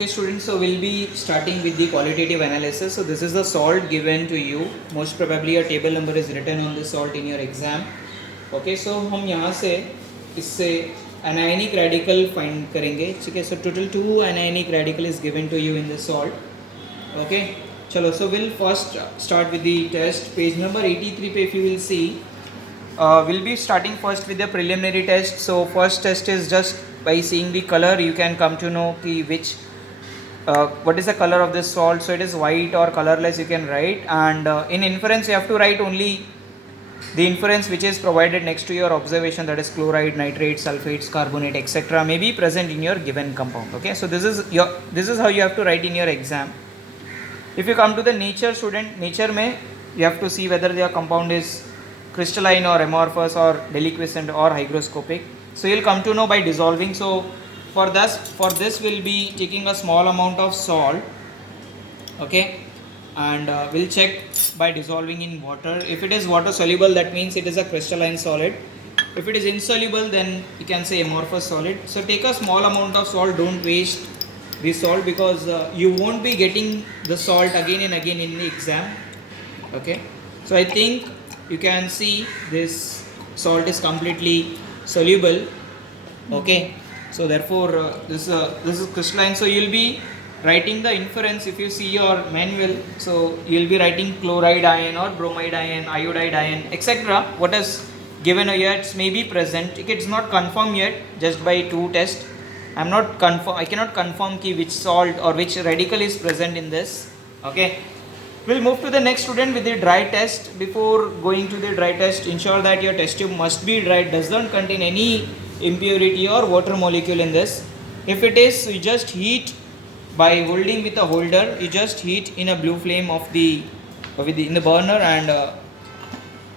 Okay students, so we'll be starting with the qualitative analysis. So this is the salt given to you. Most probably a table number is written on the salt in your exam. Okay, so हम यहाँ से इससे anionic radical find करेंगे. ठीक है, so total 2 anionic radical is given to you in the salt. Okay, चलो, so we'll first start with the test. Page number 83 पे if you will see, we'll be starting first with the preliminary test. So first test is just by seeing the color you can come to know which what is the color of this salt. So it is white or colorless, you can write, and in inference you have to write only the inference which is provided next to your observation, that is chloride, nitrate, sulfates, carbonate, etc. may be present in your given compound. Okay, so this is how you have to write in your exam. If you come to the nature, student, nature mein you have to see whether your compound is crystalline or amorphous or deliquescent or hygroscopic. So you'll come to know by dissolving. So for this we'll be taking a small amount of salt, okay, and we'll check by dissolving in water. If it is water soluble, that means it is a crystalline solid. If it is insoluble, then you can say amorphous solid. So take a small amount of salt, don't waste the salt, because you won't be getting the salt again and again in the exam. Okay, so I think you can see this salt is completely soluble. Okay, so therefore this is crystalline. So you'll be writing the inference. If you see your manual, so you'll be writing chloride ion or bromide ion, iodide ion, etc. What is given here, it may be present. It's not confirmed yet, just by 2 tests. I cannot confirm which salt or which radical is present in this. Okay, we'll move to the next student with the dry test. Before going to the dry test, ensure that your test tube must be dry, does not contain any impurity or water molecule in this. If it is, you just heat by holding with a holder. You just heat in a blue flame of in the burner, and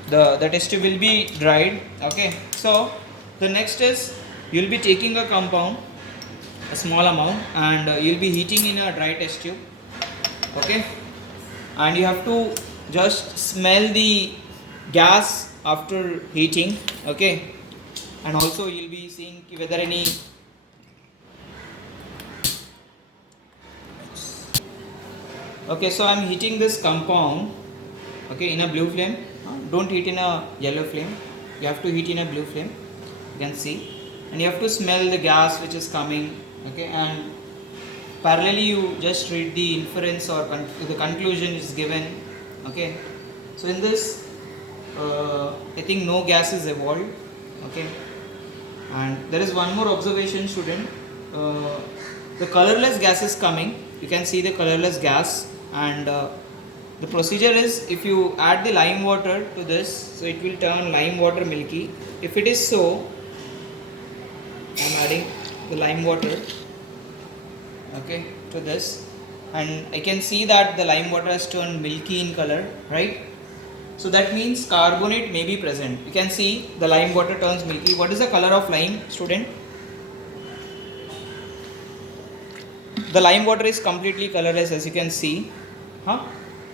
the test tube will be dried. Okay, so the next is, you'll be taking a compound, a small amount, and you'll be heating in a dry test tube. Okay, and you have to just smell the gas after heating. Okay, and also you'll be seeing whether any okay, so I'm heating this compound, okay, in a blue flame. Don't heat in a yellow flame, you have to heat in a blue flame, you can see, and you have to smell the gas which is coming. Okay, and parallelly you just read the inference or the conclusion is given. Okay, so in this I think no gas is evolved. Okay, and there is one more observation, student. The colorless gas is coming, you can see the colorless gas, and the procedure is, if you add the lime water to this, so it will turn lime water milky. If it is so, I am adding the lime water, okay, to this, and I can see that the lime water has turned milky in color, right? So that means carbonate may be present. You can see the lime water turns milky. What is the color of lime, student? The lime water is completely colorless, as you can see,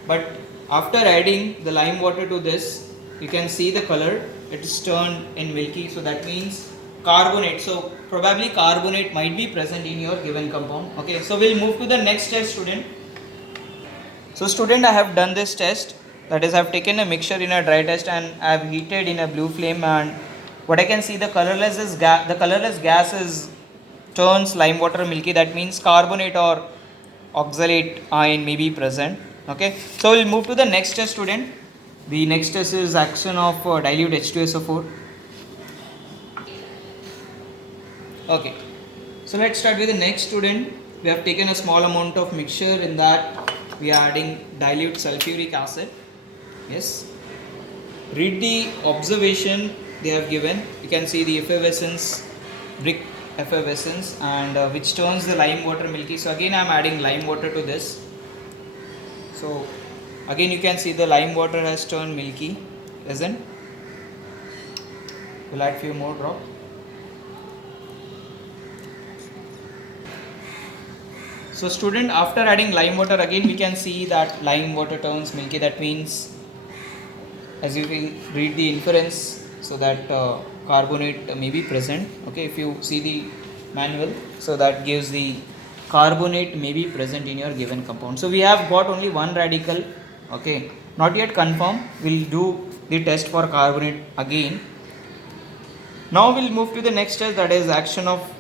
but after adding the lime water to this, you can see the color, it is turned in milky. So that means carbonate. So probably carbonate might be present in your given compound. Okay, so we'll move to the next test, student. So student, I have done this test, that is, I have taken a mixture in a dry test and I have heated in a blue flame, and what I can see, the colorless gas is turns lime water milky. That means carbonate or oxalate ion may be present. Okay, so we'll move to the next test, student. The next test is action of dilute H2SO4. Okay, so let's start with the next, student. We have taken a small amount of mixture, in that we are adding dilute sulfuric acid. Yes, read the observation they have given. You can see the effervescence, brick effervescence, and which turns the lime water milky. So again I am adding lime water to this. So again you can see the lime water has turned milky, isn't? We'll add few more drops. So student, after adding lime water, again we can see that lime water turns milky. That means, as you will read the inference, so that carbonate may be present. Okay, if you see the manual, so that gives the carbonate may be present in your given compound. So we have got only one radical, okay, not yet confirmed. We'll do the test for carbonate again. Now we'll move to the next test, that is action of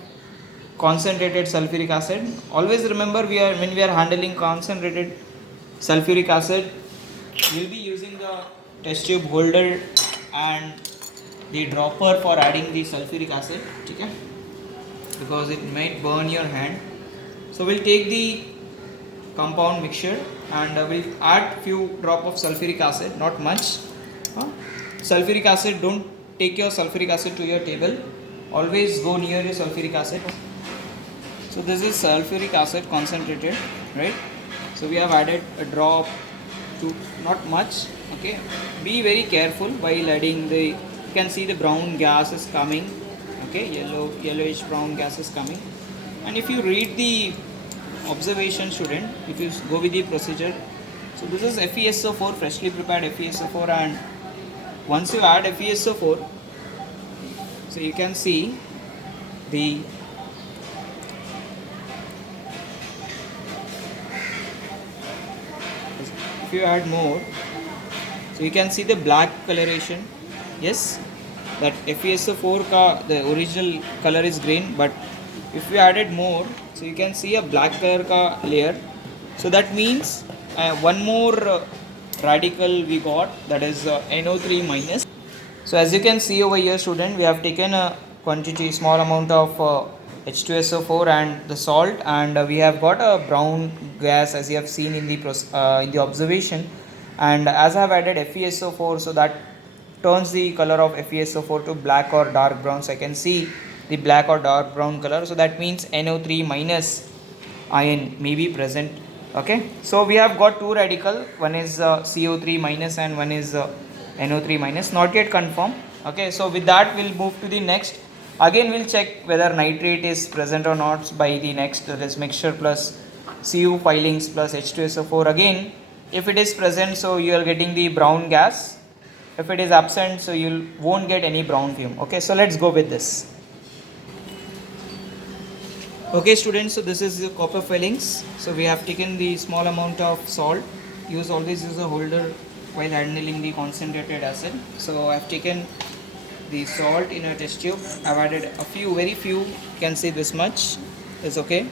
concentrated sulfuric acid. Always remember, when we are handling concentrated sulfuric acid, we'll be using the test tube holder and the dropper for adding the sulfuric acid, okay, because it might burn your hand. So we'll take the compound mixture and we'll add few drop of sulfuric acid, not much. Sulfuric acid, don't take your sulfuric acid to your table, always go near your sulfuric acid. So this is sulfuric acid concentrated, right? So we have added a drop to, not much, okay. Be very careful while adding the, you can see the brown gas is coming, okay, yellowish brown gas is coming. And if you read the observation, student, if you go with the procedure, so this is FeSO4, freshly prepared FeSO4, and once you add FeSO4, so you can see the if you add more, so you can see the black coloration. Yes, that FeSO4 ka the original color is green, but if we added more, so you can see a black color ka layer. So that means one more radical we got, that is NO3 minus. So as you can see over here, student, we have taken a quantity, small amount of H2SO4 and the salt, and we have got a brown gas as you have seen in the observation. And as I have added FeSO4, so that turns the color of FeSO4 to black or dark brown. So I can see the black or dark brown color. So that means NO3 minus ion may be present. Okay, so we have got two radical, one is CO3 minus and one is NO3 minus, not yet confirmed. Okay, so with that we'll move to the next. Again we'll check whether nitrate is present or not by the next, that is mixture plus Cu filings plus H2SO4. Again, if it is present, so you are getting the brown gas. If it is absent, so you won't get any brown fume. Okay, so let's go with this. Okay students, so this is the copper fillings. So we have taken the small amount of salt. Always use a holder while handling the concentrated acid. So I have taken the salt in a test tube. I have added a few, very few, you can see this much is okay.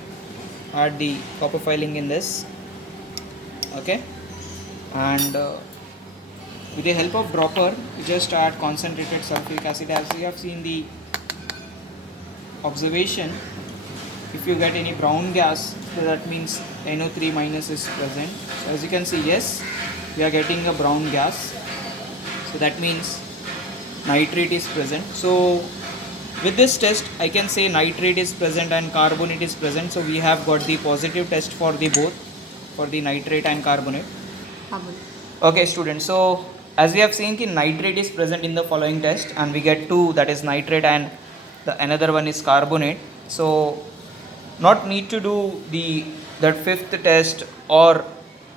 Add the copper filling in this, okay, and with the help of dropper we just add concentrated sulfuric acid. As you have seen the observation, if you get any brown gas, so that means NO3 minus is present. So as you can see, yes, we are getting a brown gas, so that means nitrate is present. So with this test I can say nitrate is present and carbonate is present. So we have got the positive test for the both, for the nitrate and carbonate. Okay students, so as we have seen ki nitrate is present in the following test, and we get two, that is nitrate and the another one is carbonate. So not need to do that fifth test, or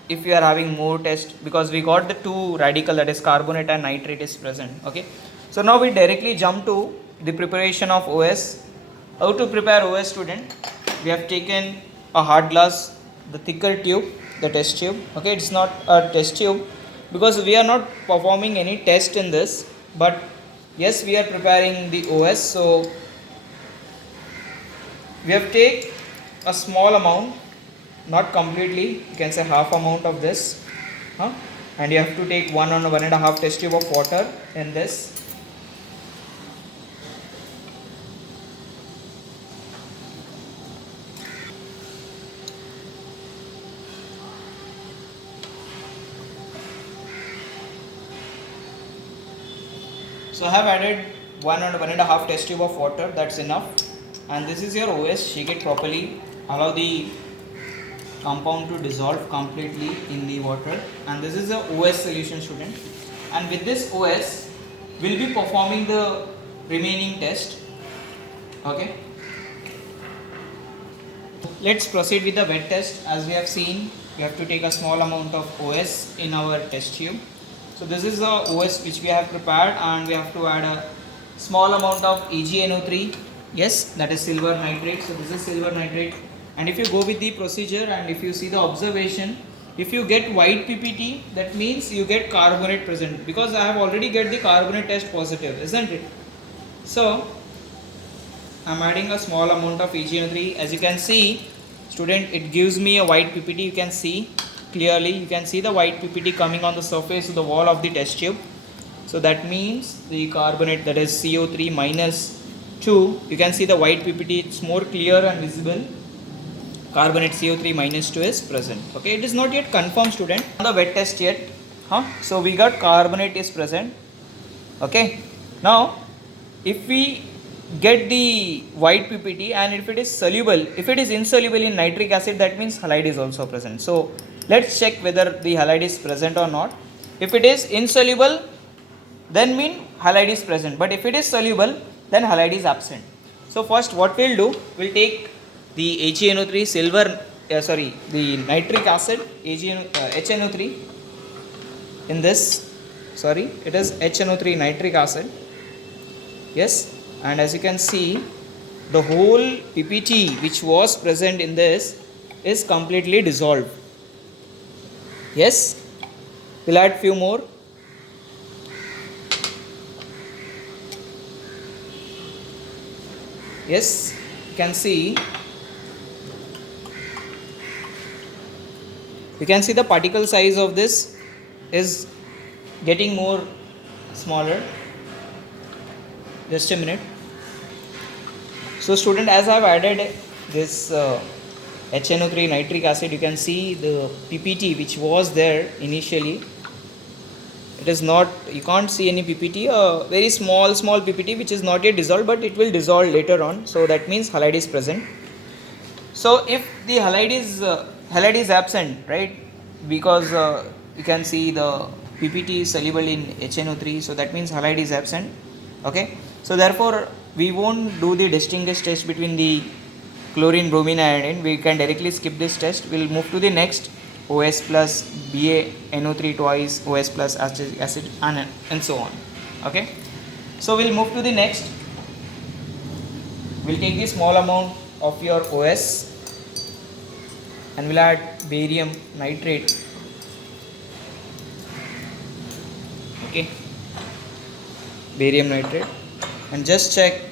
if you are having more test, because we got the two radical, that is carbonate and nitrate is present. Okay, so now we directly jump to the preparation of OS. How to prepare OS, student? We have taken a hard glass, the thicker tube, the test tube. Okay, it's not a test tube because we are not performing any test in this, but yes, we are preparing the OS. So we have take a small amount, not completely, you can say half amount of this, and you have to take 1.5 test tube of water in this. So I have added 1.5 test tube of water, that's enough. And this is your OS, shake it properly, allow the compound to dissolve completely in the water, and this is the OS solution, student. And with this OS, we'll be performing the remaining test. Okay. Let's proceed with the wet test. As we have seen, we have to take a small amount of OS in our test tube. So this is the OS which we have prepared, and we have to add a small amount of AgNO3. Yes, that is silver nitrate. So this is silver nitrate, And if you go with the procedure and if you see the observation, if you get white PPT, that means you get carbonate present, because I have already get the carbonate test positive, isn't it? So I'm adding a small amount of AgNO3. As you can see, student, it gives me a white PPT. You can see clearly, you can see the white PPT coming on the surface of the wall of the test tube. So that means the carbonate, that is CO3 minus 2, you can see the white PPT, it's more clear and visible. Carbonate CO3 minus 2 is present. Okay, it is not yet confirmed, student, on the wet test yet. So we got carbonate is present. Okay, now if we get the white PPT and if it is soluble, if it is insoluble in nitric acid, that means halide is also present. So let's check whether the halide is present or not. If it is insoluble, then mean halide is present, but if it is soluble, then halide is absent. So first what we'll do, we'll take the HNO3 silver, the nitric acid, HNO3 in this, it is HNO3 nitric acid. Yes, and as you can see, the whole PPT which was present in this is completely dissolved. Yes, we'll add few more. Yes, you can see the particle size of this is getting more smaller. Just a minute. So student, as I have added this HNO3 nitric acid, you can see the PPT which was there initially. It is not, you can't see any PPT, a very small PPT which is not yet dissolved, but it will dissolve later on. So that means halide is present. So if the halide is absent, right, because you can see the PPT is soluble in HNO3, so that means halide is absent. Okay, so therefore we won't do the distinguish test between the chlorine, bromine, iodine. We can directly skip this test. We'll move to the next, OS plus BaNO3 twice, OS plus acetic acid, and so on. Okay, so we'll move to the next. We'll take the small amount of your OS and we'll add barium nitrate. Okay, barium nitrate, and just check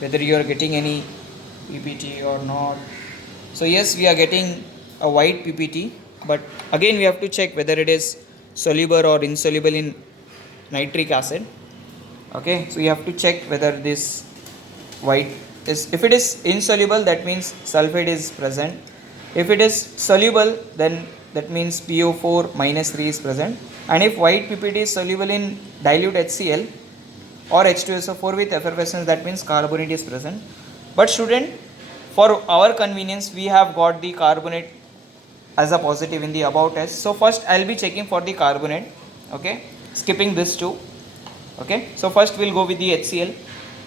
whether you are getting any PPT or not. So yes, we are getting a white PPT, but again we have to check whether it is soluble or insoluble in nitric acid. Okay, so you have to check whether this white is, if it is insoluble, that means sulfate is present. If it is soluble, then that means PO4 minus 3 is present. And if white PPT is soluble in dilute HCl or H2SO4 with effervescence, that means carbonate is present. But student, for our convenience, we have got the carbonate as a positive in the above test. So first I'll be checking for the carbonate. Okay, skipping this too. Okay, so first we'll go with the HCl,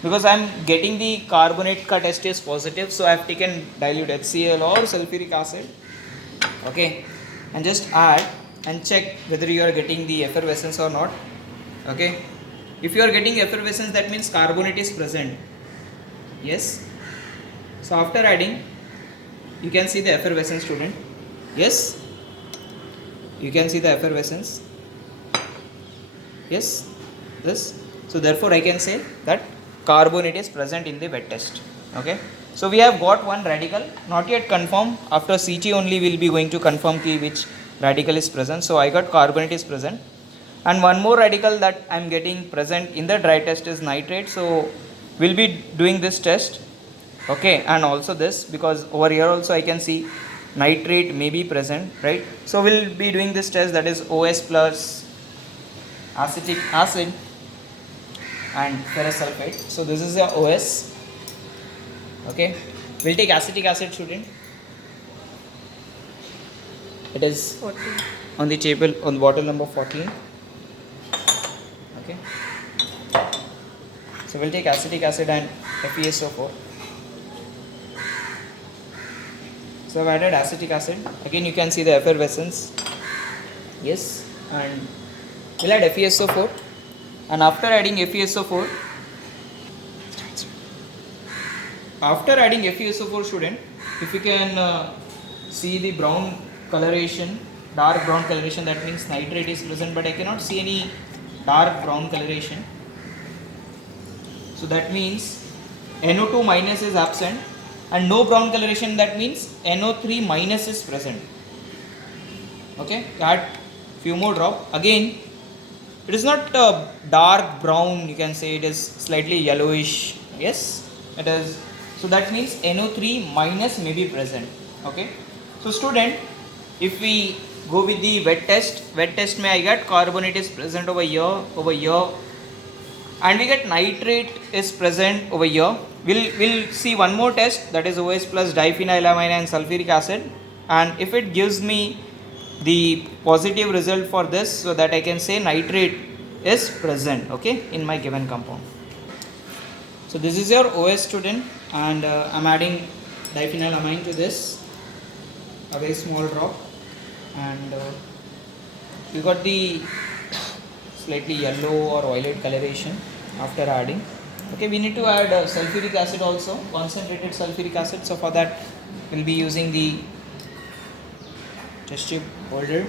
because I'm getting the carbonate ka test is positive, so I've taken dilute HCl or sulfuric acid. Okay, and just add and check whether you are getting the effervescence or not. Okay, if you are getting effervescence, that means carbonate is present. Yes, so after adding, you can see the effervescence, student. Yes, you can see the effervescence. Yes, this. So therefore I can say that carbonate is present in the wet test. Okay, so we have got one radical, not yet confirmed. After CT only we will be going to confirm which radical is present. So I got carbonate is present, and one more radical that I am getting present in the dry test is nitrate. So we'll be doing this test. Okay, and also this, because over here also I can see nitrate may be present, right? So we'll be doing this test, that is OS plus acetic acid and ferrous sulfate. So this is the OS. Okay, we'll take acetic acid, student. It is 14 on the table, on bottle number 14. Okay, so we'll take acetic acid and FeSO4. So I've added acetic acid. Again you can see the effervescence. Yes, and we'll add FeSO4. And after adding FeSO4, student, if you can see the brown coloration, dark brown coloration, that means nitrate is present, but I cannot see any dark brown coloration. So that means NO2 minus is absent, and no brown coloration, that means NO3 minus is present. Okay, add few more drop. Again, it is not dark brown, you can say it is slightly yellowish. Yes, it is. So that means NO3 minus may be present. Okay, so student, if we go with the wet test may I get carbonate is present over here, and we get nitrate is present over here. We'll see one more test, that is OS plus diphenylamine and sulfuric acid, and if it gives me the positive result for this, so that I can say nitrate is present, okay, in my given compound. So this is your OS, student, and I'm adding diphenylamine to this, a very small drop, and we got the slightly yellow or violet coloration after adding. Okay, we need to add sulfuric acid also, concentrated sulfuric acid. So for that we'll be using the test tube holder,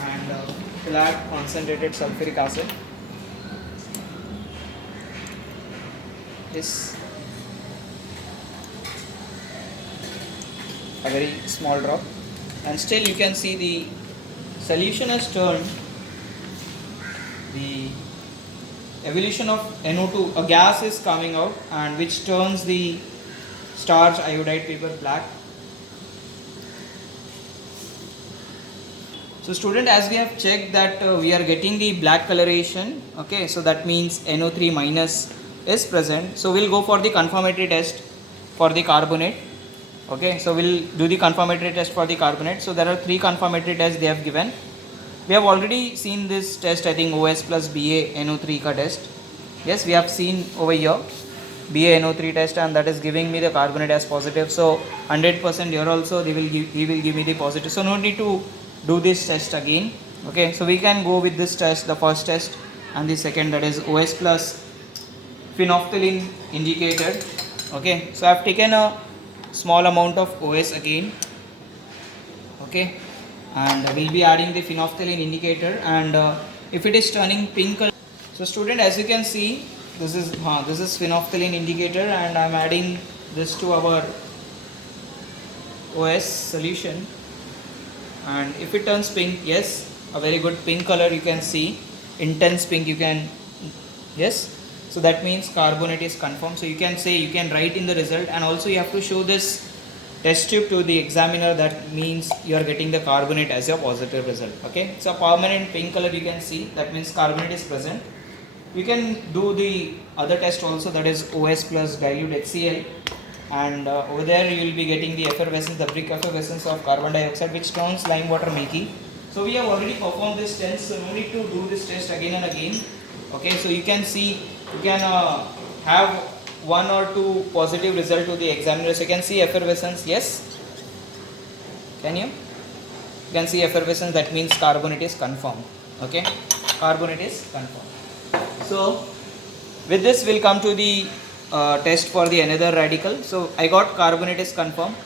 and we'll add concentrated sulfuric acid. This a very small drop, and still you can see the solution has turned the evolution of NO2, a gas is coming out, and which turns the starch iodide paper black. So student, as we have checked that we are getting the black coloration, okay, so that means NO3 minus is present. So we'll go for the confirmatory test for the carbonate. Okay, so we'll do the confirmatory test for the carbonate. So there are 3 confirmatory tests they have given. We have already seen this test, I think OS plus BA NO3 ka test. Yes, we have seen over here BA NO3 test, and that is giving me the carbonate as positive. So 100% here also he will give me the positive. So no need to do this test again. Okay, so we can go with this test, the first test and the second, that is OS plus phenolphthalein indicator. Okay, so I have taken a small amount of OS again. Okay, and we'll be adding the phenolphthalein indicator, and if it is turning pink color, so student, as you can see, this is phenolphthalein indicator, and I'm adding this to our OS solution, and if it turns pink, yes, a very good pink color you can see, intense pink you can, yes, so that means carbonate is confirmed. So you can say, you can write in the result, and also you have to show this test tube to the examiner, that means you are getting the carbonate as your positive result. Okay, so permanent pink color you can see, that means carbonate is present. You can do the other test also, that is OS plus dilute HCl, and over there you will be getting the effervescence, the brick effervescence of carbon dioxide, which turns lime water milky. So we have already performed this test, so no need to do this test again and again. Okay, so you can see, you can have 1 or 2 positive result to the examiner. So you can see effervescence, yes, can you can see effervescence, that means carbonate is confirmed. Okay, carbonate is confirmed. So with this we'll come to the test for the another radical. So I got carbonate is confirmed,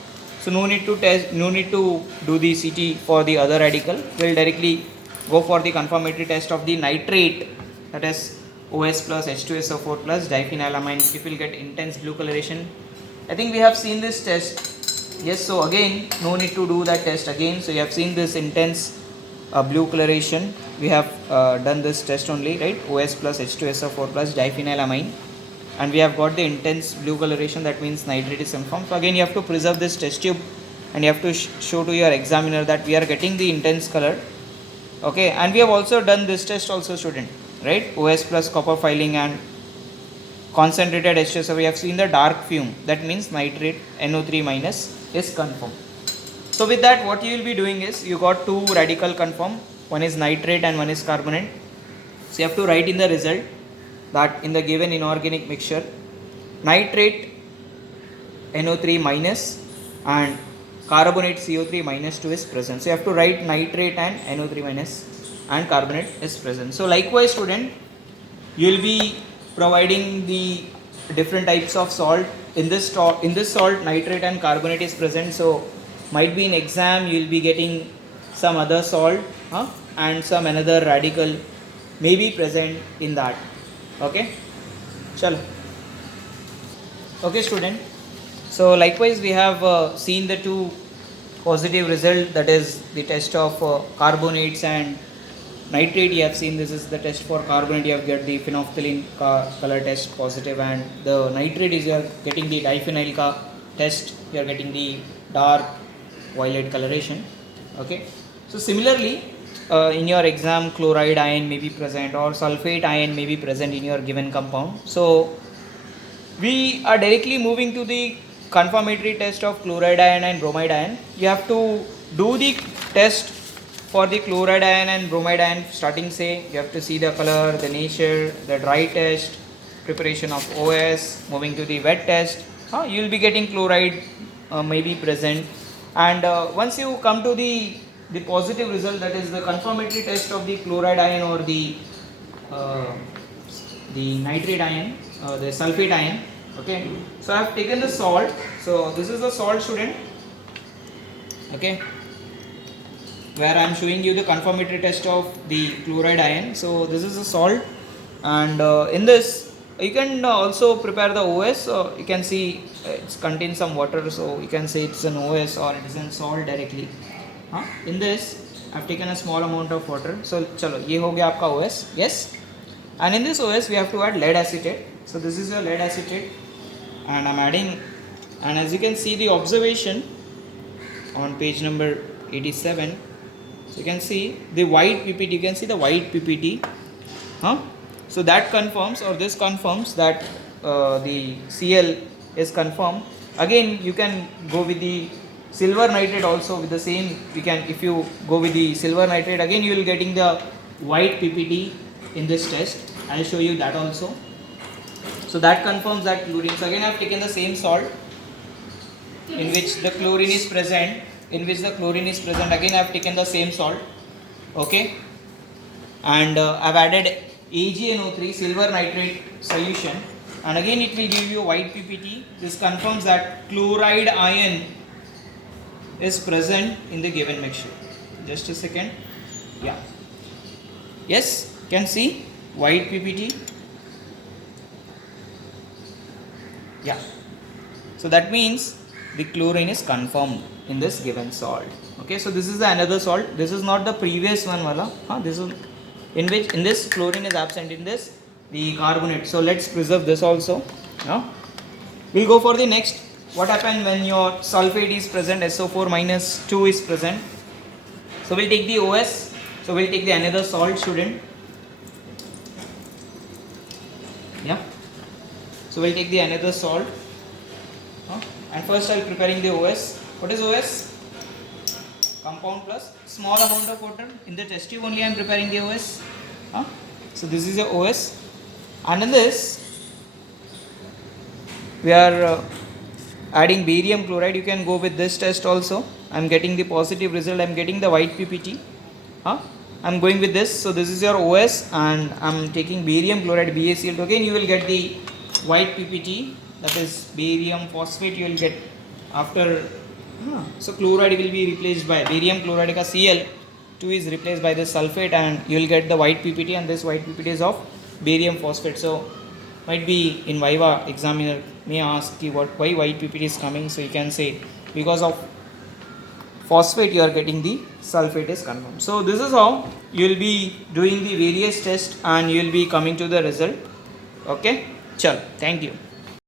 so no need to test, no need to do the CT for the other radical. We'll directly go for the confirmatory test of the nitrate, that is OS plus H2SO4 plus diphenylamine. If we'll get intense blue coloration, I think we have seen this test. Yes, so again no need to do that test again. So you have seen this intense blue coloration, we have done this test only, right? OS plus H2SO4 plus diphenylamine, and we have got the intense blue coloration, that means nitrate is confirmed. So again you have to preserve this test tube, and you have to show to your examiner that we are getting the intense color. Okay, and we have also done this test also, student, right? OS plus copper filing and concentrated H2SO. We have seen the dark fume, that means nitrate NO3 minus is confirmed. So with that, what you will be doing is, you got 2 radical confirmed, one is nitrate and one is carbonate. So you have to write in the result that in the given inorganic mixture, nitrate NO3 minus and carbonate CO3 minus 2 is present. So you have to write nitrate and NO3 minus and carbonate is present. So likewise, student, you will be providing the different types of salt in this salt nitrate and carbonate is present, so might be in exam you will be getting some other salt, and some another radical may be present in that. Okay, chalo. Okay student, so likewise we have seen the two positive result, that is the test of carbonates and nitrate. You have seen this is the test for carbonate, you have get the phenolphthalein color test positive, and the nitrate is you are getting the diphenyl test, you are getting the dark violet coloration. Okay, so similarly in your exam chloride ion may be present or sulfate ion may be present in your given compound. So we are directly moving to the confirmatory test of chloride ion and bromide ion. You have to do the test for the chloride ion and bromide ion starting, say you have to see the color, the nature, the dry test, preparation of OS, moving to the wet test. You will be getting chloride may be present, and once you come to the positive result, that is the confirmatory test of the chloride ion or the nitrate ion, the sulfate ion. Okay, so I have taken the salt. So this is the salt, student. Okay, where I am showing you the confirmatory test of the chloride ion. So this is the salt, and in this you can also prepare the OS. You can see it contains some water, so you can say it's an OS or it is an salt directly. In this I have taken a small amount of water. So chalo, ye ho gaya aapka OS. Yes, and in this OS we have to add lead acetate. So this is your lead acetate, and I am adding, and as you can see the observation on page number 87. So you can see the white PPT, you can see the white PPT. So that confirms, or this confirms that the Cl is confirmed. Again you can go with the silver nitrate also with the same. We can, if you go with the silver nitrate, again you will getting the white PPT in this test. I will show you that also. So that confirms that chlorine. So again I have taken the same salt in which the chlorine is present. Again I have taken the same salt. Okay, and I have added AgNO3 silver nitrate solution, and again it will give you white PPT. This confirms that chloride ion is present in the given mixture. Just a second. Yeah. Yes, can see white PPT. Yeah. So that means the chlorine is confirmed in this given salt. Okay, so this is another salt. This is not the previous one wala. This is in which in this chlorine is absent, in this the carbonate. So let's preserve this also. We'll go for the next. What happens when your sulfate is present, SO4 minus 2 is present? So we'll take the OS. So we'll take the another salt, student. Yeah. So we'll take the another salt. And first I'll preparing the OS. What is OS? Compound plus small amount of water. In the test tube only I am preparing the OS. So this is the OS. And in this we are adding barium chloride. You can go with this test also. I am getting the positive result. I am getting the white PPT. I am going with this. So this is your OS, and I am taking barium chloride, BaCl2. Again you will get the white PPT, that is barium phosphate you will get after. So chloride will be replaced by barium chloride ka Cl2 is replaced by this sulfate, and you will get the white PPT, and this white PPT is of barium phosphate. So might be in Viva examiner may ask you why white PPT is coming. So you can say because of phosphate you are getting the sulfate is confirmed. So this is how you will be doing the various tests and you will be coming to the result. Okay, chal, thank you.